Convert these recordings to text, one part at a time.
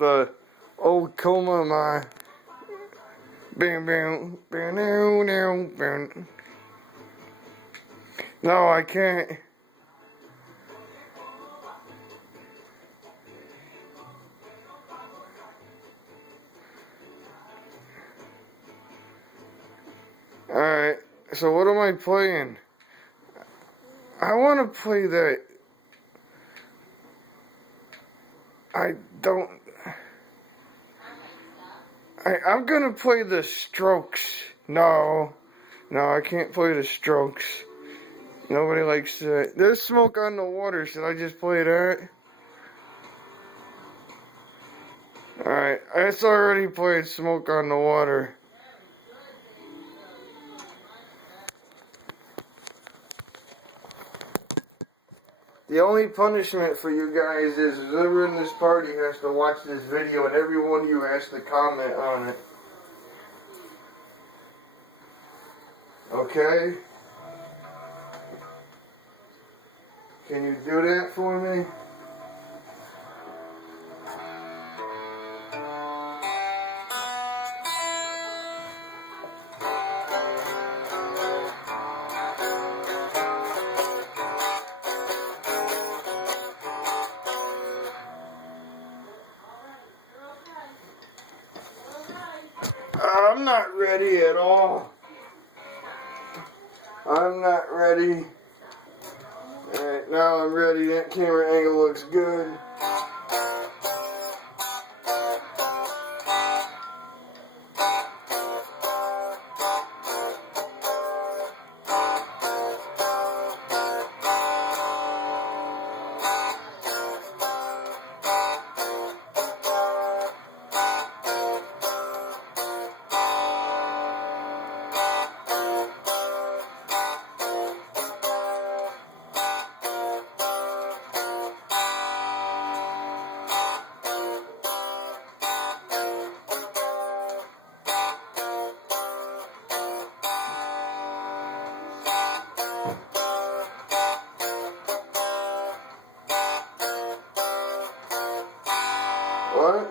the old coma my bam bam bam bam bam. No, I can't. Alright, so what am I playing? I want to play that. I don't. I'm gonna play the Strokes. No, I can't play the Strokes. Nobody likes that. There's Smoke on the Water. Should I just play that? Alright, it's already played Smoke on the Water. The only punishment for you guys is whoever in this party has to watch this video and every one of you has to comment on it. Okay? Can you do that for me? I'm not ready at all. I'm not ready. Alright, now I'm ready. That camera angle looks good. What?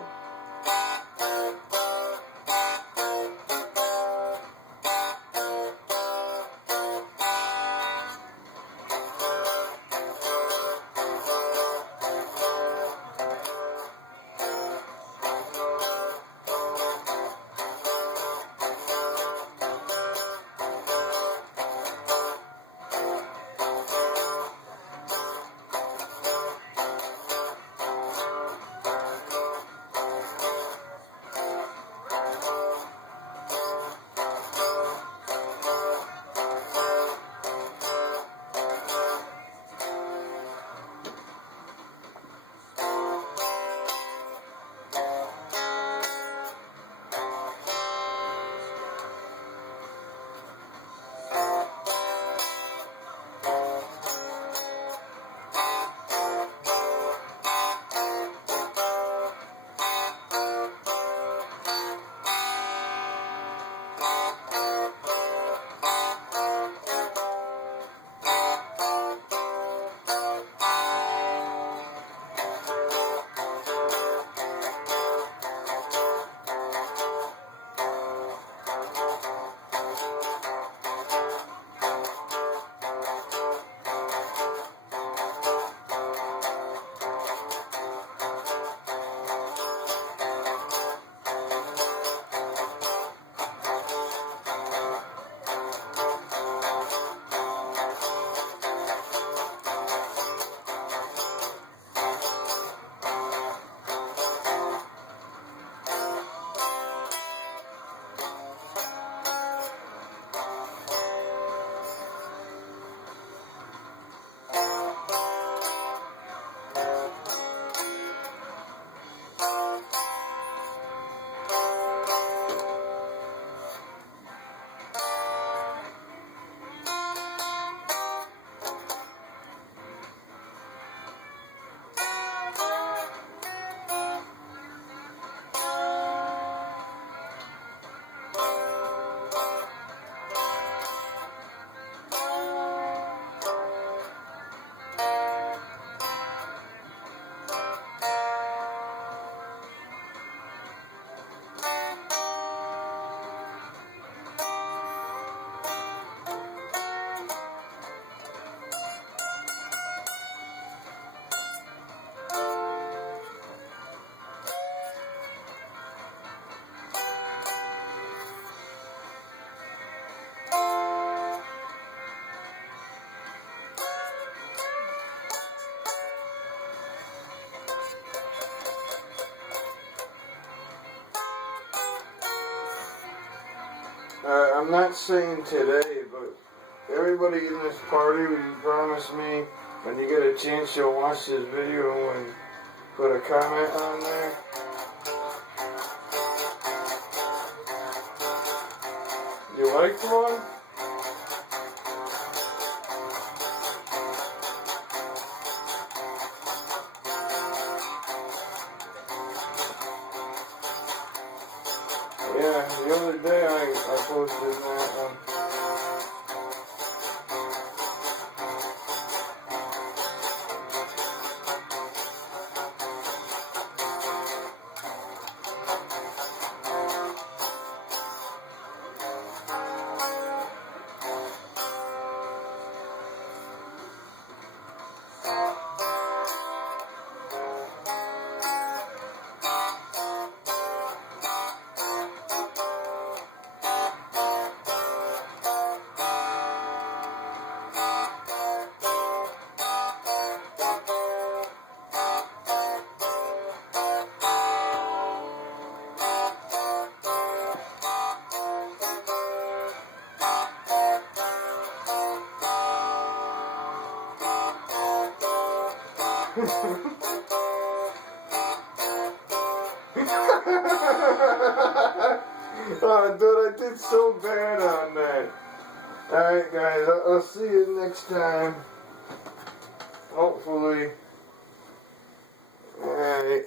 I'm not saying today, but everybody in this party, will you promise me when you get a chance you'll watch this video and put a comment on there? You liked one? Yeah, the other day I posted that one. Oh, dude, I did so bad on that. Alright, guys, I'll see you next time. Hopefully. Alright.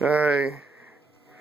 Alright.